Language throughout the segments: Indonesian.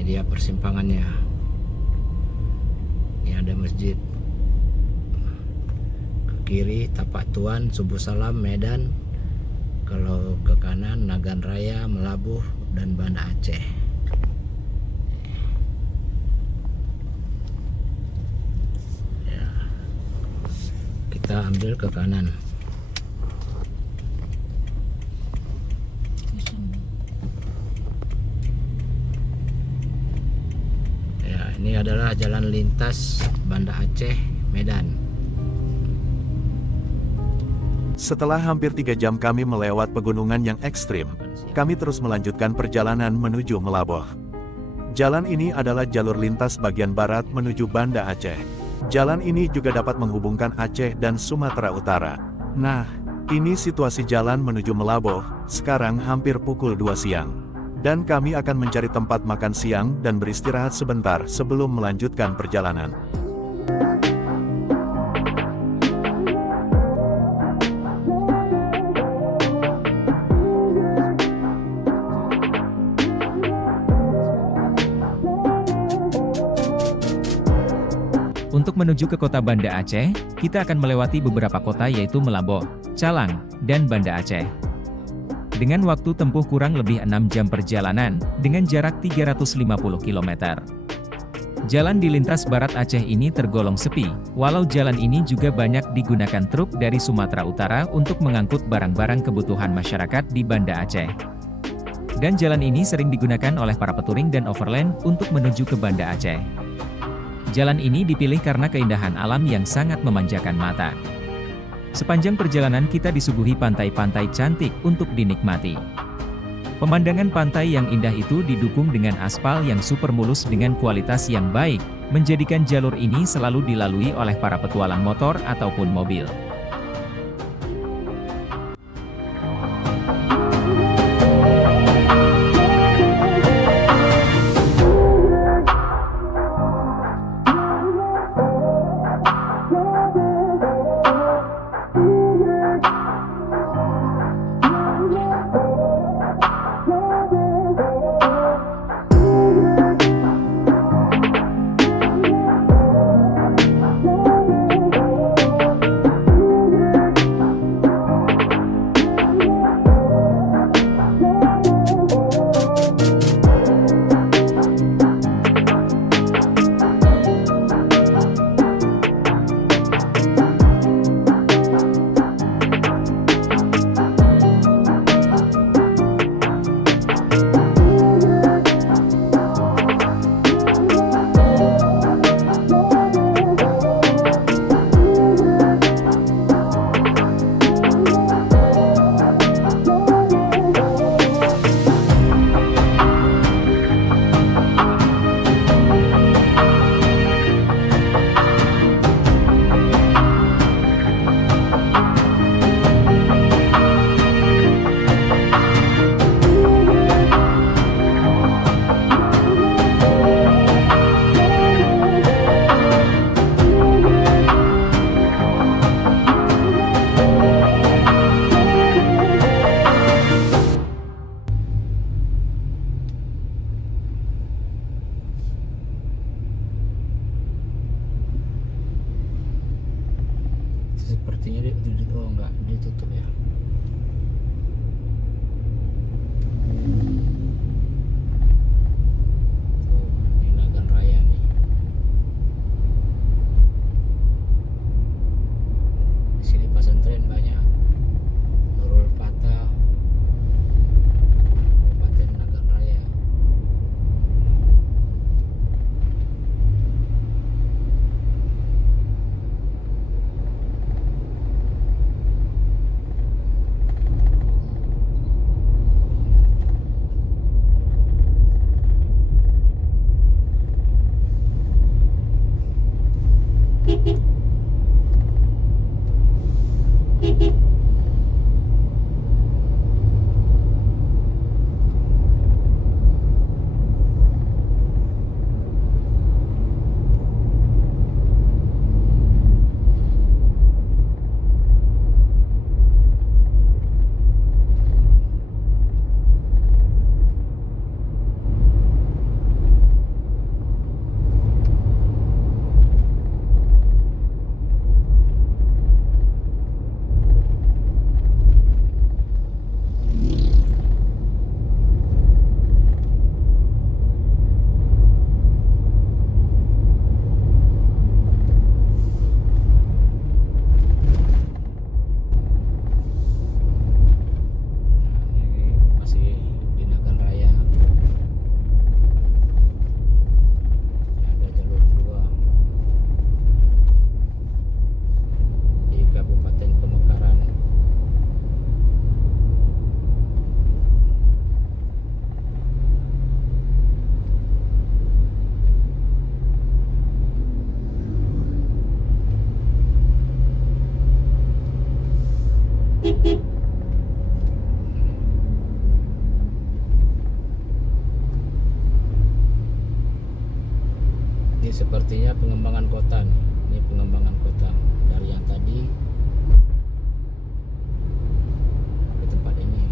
Ini dia persimpangannya. Ini ada masjid. Ke kiri Tapak Tuan, Subuh Salam, Medan. Kalau ke kanan Nagan Raya, Melabuh, dan Banda Aceh. Ya. Kita ambil ke kanan. Ini adalah jalan lintas Banda Aceh, Medan. Setelah hampir 3 jam kami melewat pegunungan yang ekstrim, kami terus melanjutkan perjalanan menuju Melaboh. Jalan ini adalah jalur lintas bagian barat menuju Banda Aceh. Jalan ini juga dapat menghubungkan Aceh dan Sumatera Utara. Nah, ini situasi jalan menuju Melaboh, sekarang hampir pukul 2 siang. Dan kami akan mencari tempat makan siang dan beristirahat sebentar sebelum melanjutkan perjalanan. Untuk menuju ke kota Banda Aceh, kita akan melewati beberapa kota yaitu Melaboh, Calang, dan Banda Aceh. Dengan waktu tempuh kurang lebih 6 jam perjalanan, dengan jarak 350 km. Jalan di lintas barat Aceh ini tergolong sepi, walau jalan ini juga banyak digunakan truk dari Sumatera Utara untuk mengangkut barang-barang kebutuhan masyarakat di Banda Aceh. Dan jalan ini sering digunakan oleh para peturing dan overland untuk menuju ke Banda Aceh. Jalan ini dipilih karena keindahan alam yang sangat memanjakan mata. Sepanjang perjalanan kita disuguhi pantai-pantai cantik untuk dinikmati. Pemandangan pantai yang indah itu didukung dengan aspal yang super mulus dengan kualitas yang baik, menjadikan jalur ini selalu dilalui oleh para petualang motor ataupun mobil. Sepertinya oh enggak, ditutup ya. Tuh, ini Nagan Raya nih. Di sini pesantren banyak. Nurul Fatah, Kabupaten Nagan Raya. Ini sepertinya pengembangan kota nih. Ini pengembangan kota dari yang tadi ke tempat ini.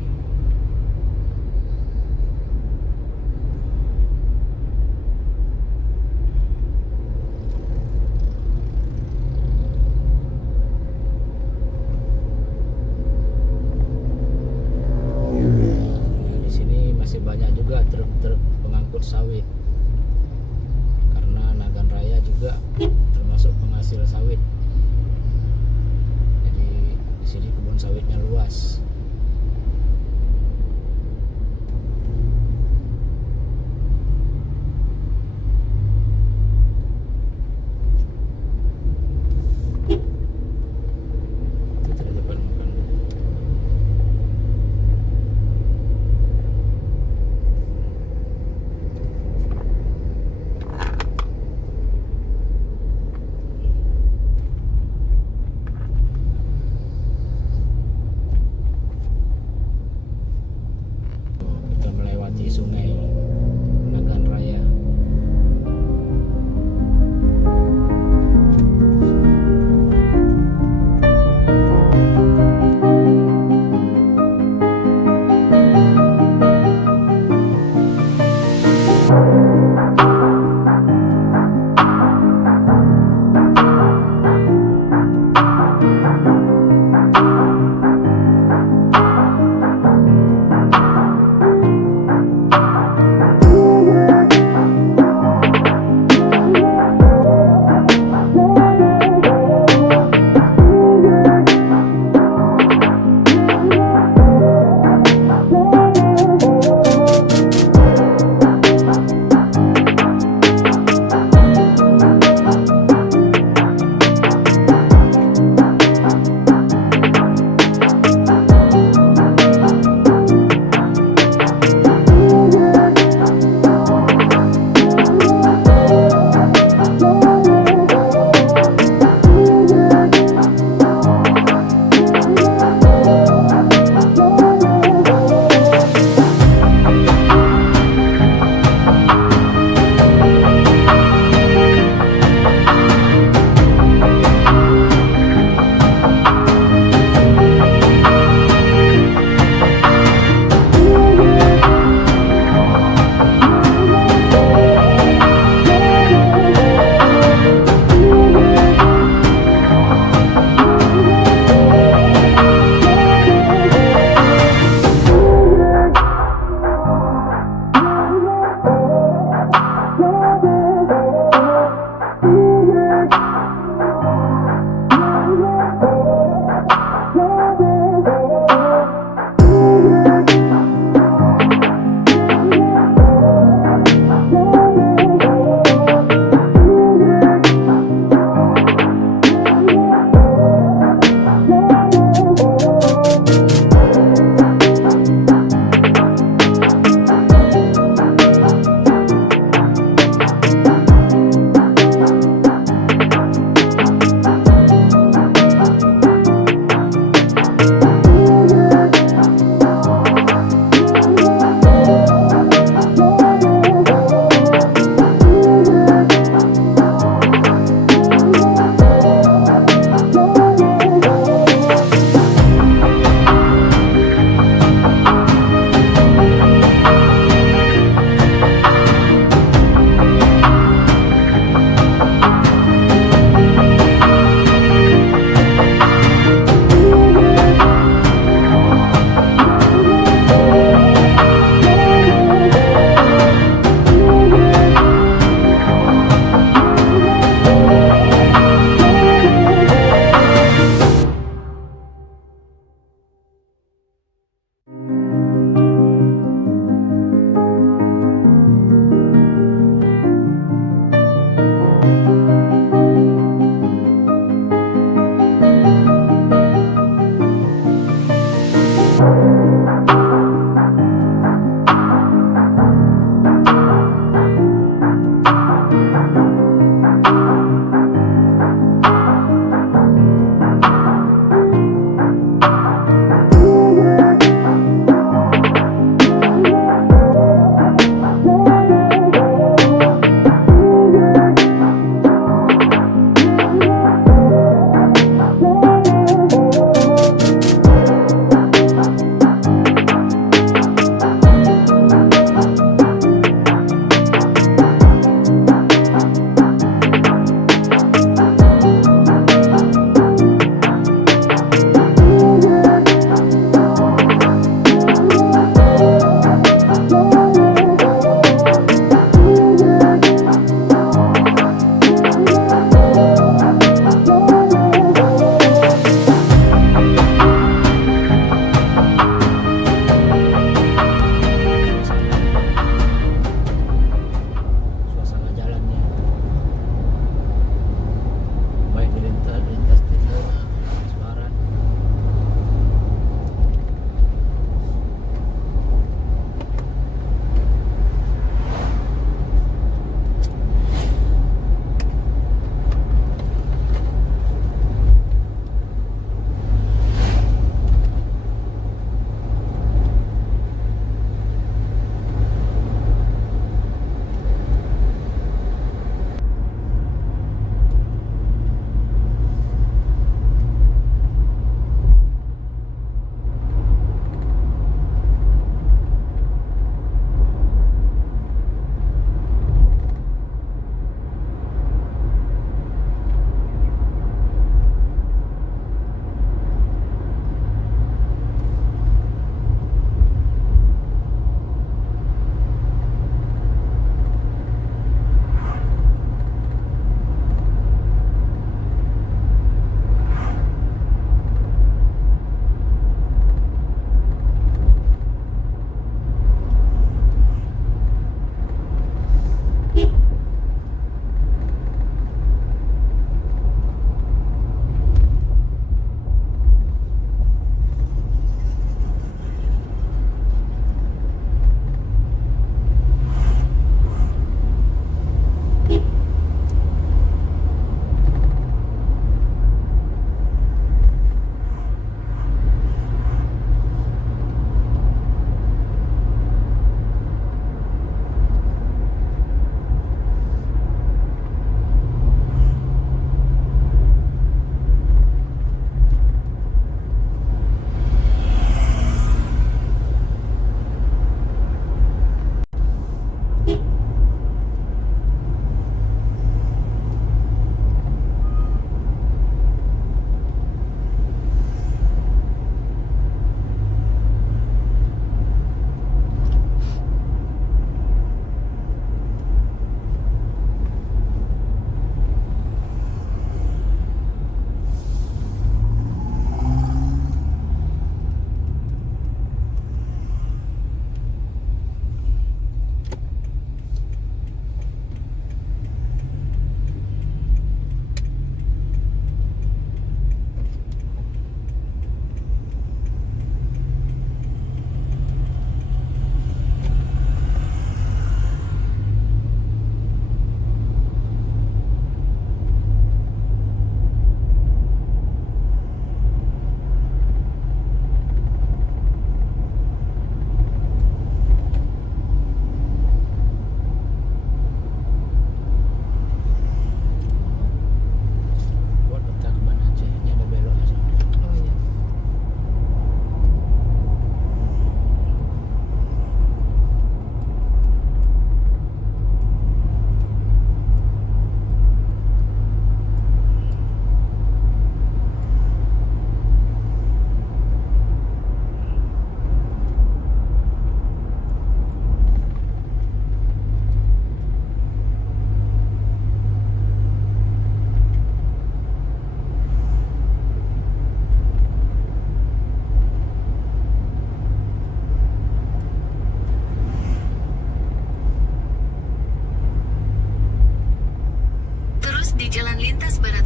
Nah, di sini masih banyak juga truk-truk pengangkut sawit. Karena Nagan Raya juga termasuk penghasil sawit. Jadi di sini kebun sawitnya luas. Kita dapat makan.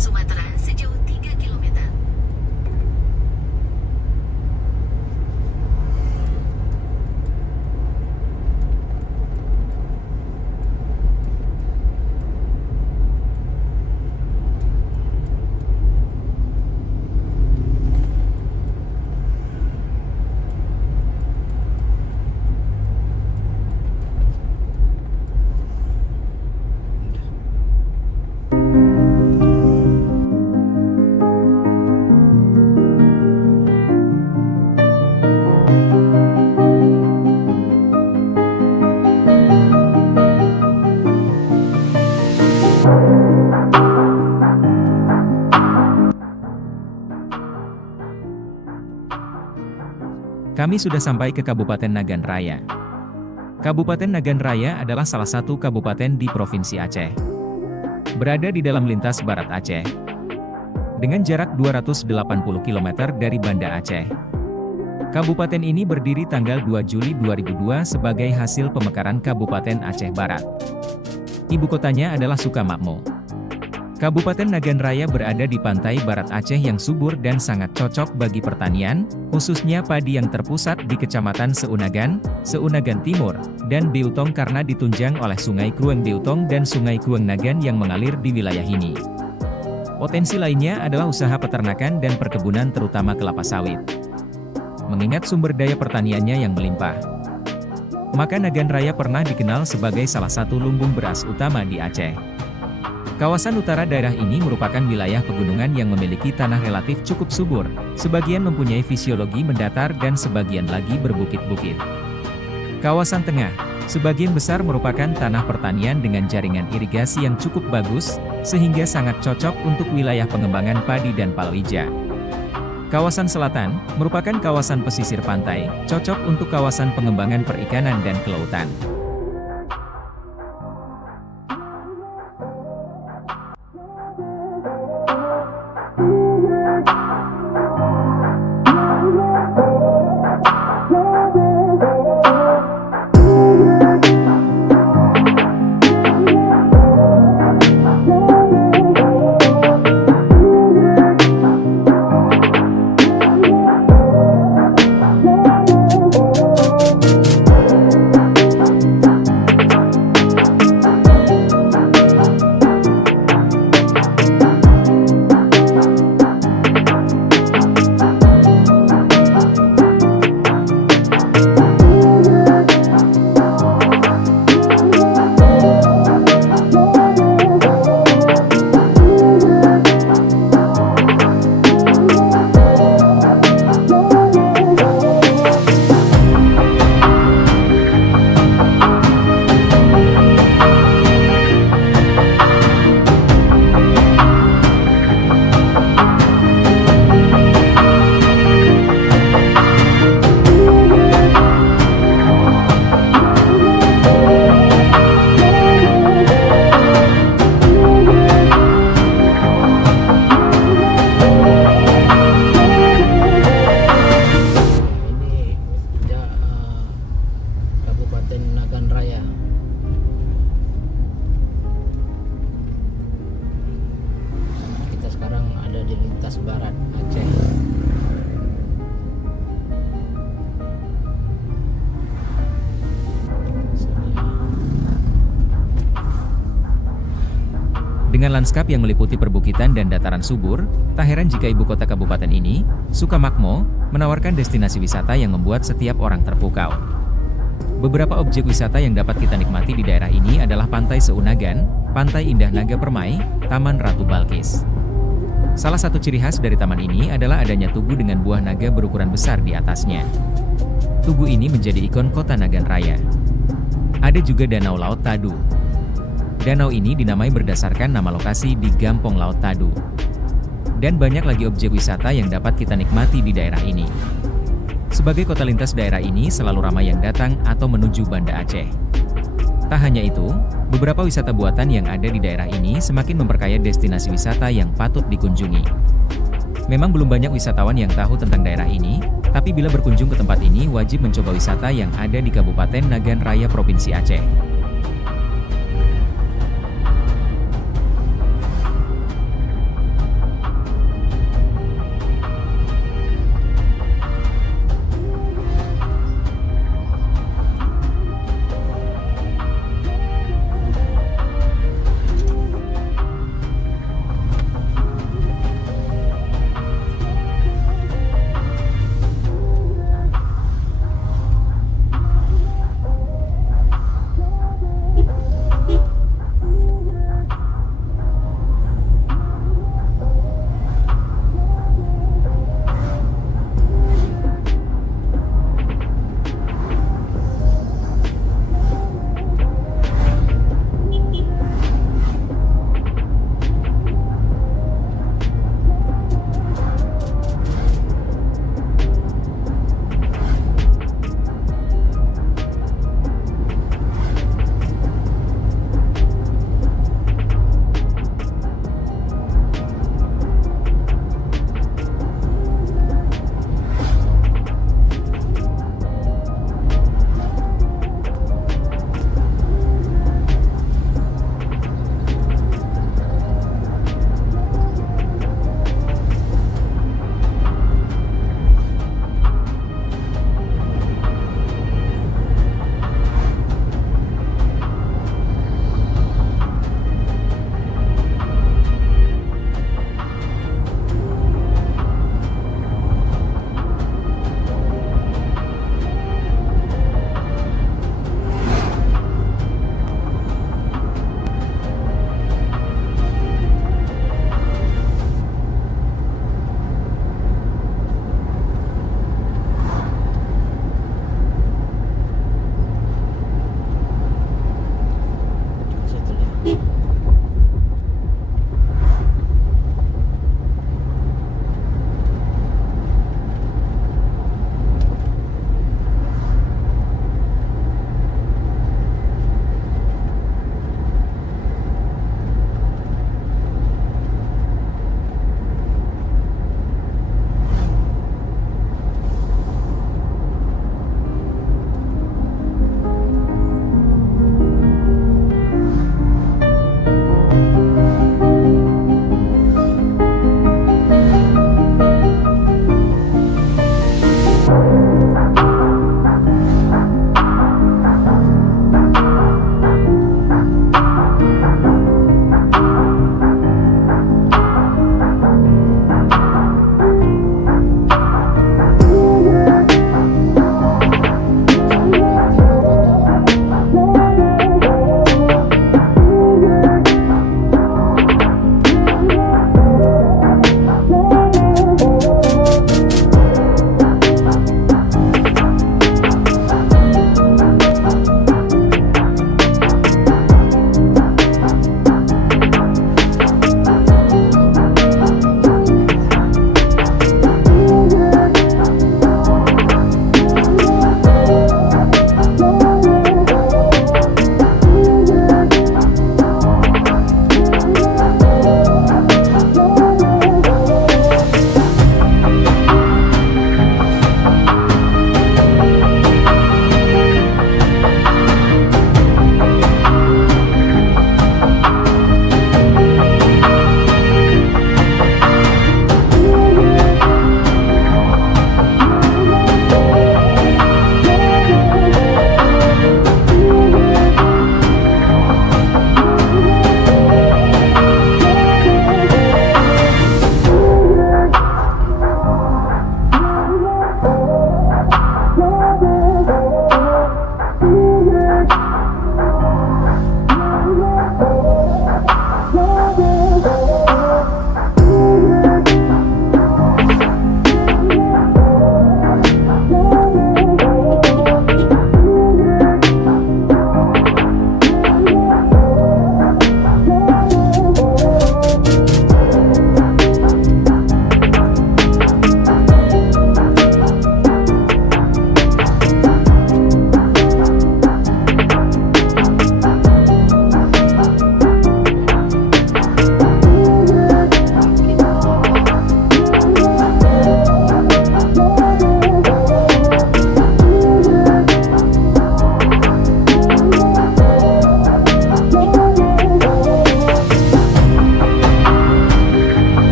Sumatera sejauh 3 km. Kami sudah sampai ke Kabupaten Nagan Raya. Kabupaten Nagan Raya adalah salah satu kabupaten di Provinsi Aceh. Berada di dalam lintas barat Aceh. Dengan jarak 280 km dari Banda Aceh. Kabupaten ini berdiri tanggal 2 Juli 2002 sebagai hasil pemekaran Kabupaten Aceh Barat. Ibu kotanya adalah Sukamakmur. Kabupaten Nagan Raya berada di pantai barat Aceh yang subur dan sangat cocok bagi pertanian, khususnya padi yang terpusat di Kecamatan Seunagan, Seunagan Timur, dan Beutong karena ditunjang oleh Sungai Krueng Beutong dan Sungai Krueng Nagan yang mengalir di wilayah ini. Potensi lainnya adalah usaha peternakan dan perkebunan terutama kelapa sawit. Mengingat sumber daya pertaniannya yang melimpah, maka Nagan Raya pernah dikenal sebagai salah satu lumbung beras utama di Aceh. Kawasan utara daerah ini merupakan wilayah pegunungan yang memiliki tanah relatif cukup subur, sebagian mempunyai fisiologi mendatar dan sebagian lagi berbukit-bukit. Kawasan tengah, sebagian besar merupakan tanah pertanian dengan jaringan irigasi yang cukup bagus, sehingga sangat cocok untuk wilayah pengembangan padi dan palawija. Kawasan selatan, merupakan kawasan pesisir pantai, cocok untuk kawasan pengembangan perikanan dan kelautan. Barat Aceh. Dengan lanskap yang meliputi perbukitan dan dataran subur, tak heran jika ibu kota kabupaten ini, Sukamakmur, menawarkan destinasi wisata yang membuat setiap orang terpukau. Beberapa objek wisata yang dapat kita nikmati di daerah ini adalah Pantai Seunagan, Pantai Indah Naga Permai, Taman Ratu Balkis. Salah satu ciri khas dari taman ini adalah adanya tugu dengan buah naga berukuran besar di atasnya. Tugu ini menjadi ikon kota Nagan Raya. Ada juga Danau Laut Tadu. Danau ini dinamai berdasarkan nama lokasi di Gampong Laut Tadu. Dan banyak lagi objek wisata yang dapat kita nikmati di daerah ini. Sebagai kota lintas daerah ini selalu ramai yang datang atau menuju Banda Aceh. Tak hanya itu, beberapa wisata buatan yang ada di daerah ini semakin memperkaya destinasi wisata yang patut dikunjungi. Memang belum banyak wisatawan yang tahu tentang daerah ini, tapi bila berkunjung ke tempat ini wajib mencoba wisata yang ada di Kabupaten Nagan Raya Provinsi Aceh.